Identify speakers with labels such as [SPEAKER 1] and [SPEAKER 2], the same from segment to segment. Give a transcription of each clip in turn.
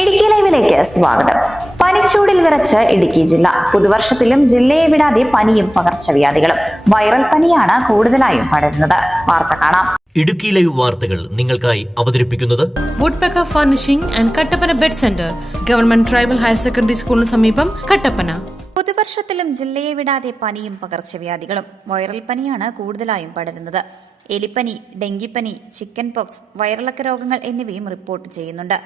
[SPEAKER 1] ഇടുക്കി ലൈവിലേക്ക് സ്വാഗതം. പനിച്ചൂടിൽ വിറച്ച് ഇടുക്കി ജില്ല. പുതുവർഷത്തിലും ജില്ലയെ വിടാതെ പനിയും പകർച്ചവ്യാധികളും. വൈറൽ പനിയാണ് കൂടുതലായും പടരുന്നത്. വാർത്ത കാണാം.
[SPEAKER 2] ഇടുക്കി ലൈവ് വാർത്തകൾ നിങ്ങൾക്കായി അവതരിപ്പിക്കുന്നത്
[SPEAKER 3] Woodpecker furnishing and Kattappana bed centre government tribal higher secondary സ്കൂളിന് സമീപം കട്ടപ്പന.
[SPEAKER 1] പുതുവർഷത്തിലും ജില്ലയെ വിടാതെ പനിയും പകർച്ചവ്യാധികളും. വൈറൽ പനിയാണ് കൂടുതലായും പടരുന്നത്. എലിപ്പനി ഡെങ്കിപ്പനി ചിക്കൻ പോക്സ് വയറിളക്ക രോഗങ്ങൾ എന്നിവയും റിപ്പോർട്ട് ചെയ്യുന്നുണ്ട്.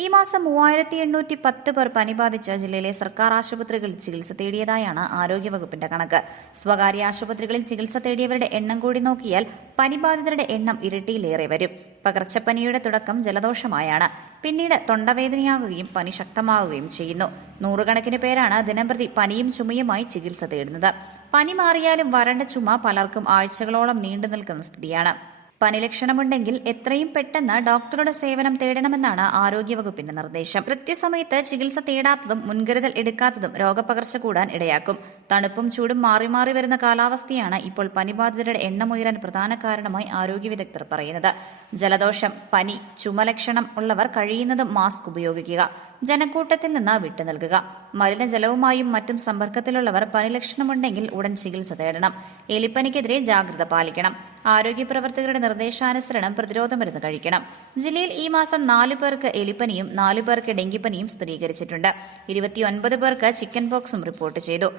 [SPEAKER 1] ഈ മാസം മൂവായിരത്തി എണ്ണൂറ്റി പത്ത് പേർ പനി ബാധിച്ച ജില്ലയിലെ സർക്കാർ ആശുപത്രികളിൽ ചികിത്സ തേടിയതായാണ് ആരോഗ്യവകുപ്പിന്റെ കണക്ക്. സ്വകാര്യ ആശുപത്രികളിൽ ചികിത്സ തേടിയവരുടെ എണ്ണം കൂടി നോക്കിയാൽ പനിബാധിതരുടെ എണ്ണം ഇരട്ടിയിലേറെ വരും. പകർച്ചപ്പനിയുടെ തുടക്കം ജലദോഷമായാണ്. പിന്നീട് തൊണ്ടവേദനയാകുകയും പനി ശക്തമാവുകയും ചെയ്യുന്നു. നൂറുകണക്കിന് പേരാണ് ദിനംപ്രതി പനിയും ചുമയുമായി ചികിത്സ തേടുന്നത്. പനി മാറിയാലും വരണ്ട ചുമ പലർക്കും ആഴ്ചകളോളം നീണ്ടു നിൽക്കുന്ന സ്ഥിതിയാണ്. പനി ലക്ഷണമുണ്ടെങ്കിൽ എത്രയും പെട്ടെന്ന് ഡോക്ടറുടെ സേവനം തേടണമെന്നാണ് ആരോഗ്യവകുപ്പിന്റെ നിർദ്ദേശം. കൃത്യസമയത്ത് ചികിത്സ തേടാത്തതും മുൻകരുതൽ എടുക്കാത്തതും രോഗപകർച്ച കൂടാൻ ഇടയാക്കും. തണുപ്പും ചൂടും മാറി മാറി വരുന്ന കാലാവസ്ഥയാണ് ഇപ്പോൾ പനിബാധിതരുടെ എണ്ണം ഉയരാൻ പ്രധാന കാരണമായി ആരോഗ്യ വിദഗ്ധർ പറയുന്നത്. ജലദോഷം പനി ചുമലക്ഷണം ഉള്ളവർ കഴിയുന്നതും മാസ്ക് ഉപയോഗിക്കുക. ജനക്കൂട്ടത്തിൽ നിന്ന് വിട്ടു നൽകുക. മലിനജലവുമായും മറ്റും സമ്പർക്കത്തിലുള്ളവർ പനി ലക്ഷണമുണ്ടെങ്കിൽ ഉടൻ ചികിത്സ തേടണം. എലിപ്പനിക്കെതിരെ ജാഗ്രത പാലിക്കണം. ആരോഗ്യ പ്രവർത്തകരുടെ നിർദ്ദേശാനുസരണം പ്രതിരോധ മരുന്ന് കഴിക്കണം. ജില്ലയിൽ ഈ മാസം നാലു പേർക്ക് എലിപ്പനിയും നാലു പേർക്ക് ഡെങ്കിപ്പനിയും സ്ഥിരീകരിച്ചിട്ടുണ്ട്. ഇരുപത്തിയൊൻപത് പേർക്ക് ചിക്കൻ പോക്സും റിപ്പോർട്ട് ചെയ്തു.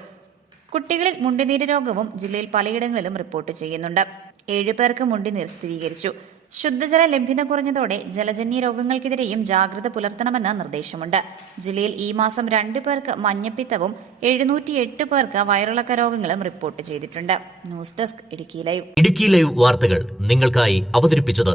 [SPEAKER 1] കുട്ടികളിൽ മുണ്ടിനീര് രോഗവും ജില്ലയിൽ പലയിടങ്ങളിലും റിപ്പോർട്ട് ചെയ്യുന്നുണ്ട്. ഏഴു പേർക്ക് മുണ്ടിനീർ സ്ഥിരീകരിച്ചു. ശുദ്ധജല ലഭ്യത കുറഞ്ഞതോടെ ജലജന്യ രോഗങ്ങൾക്കെതിരെയും ജാഗ്രത പുലർത്തണമെന്ന് നിർദ്ദേശമുണ്ട്. ജില്ലയിൽ ഈ മാസം രണ്ടു പേർക്ക് മഞ്ഞപ്പിത്തവും എഴുന്നൂറ്റി എട്ട് പേർക്ക് വയറിളക്ക രോഗങ്ങളും റിപ്പോർട്ട് ചെയ്തിട്ടുണ്ട്. News desk Idukki live.
[SPEAKER 2] Idukki live വാർത്തകൾ നിങ്ങൾക്കായി അവതരിപ്പിച്ചത്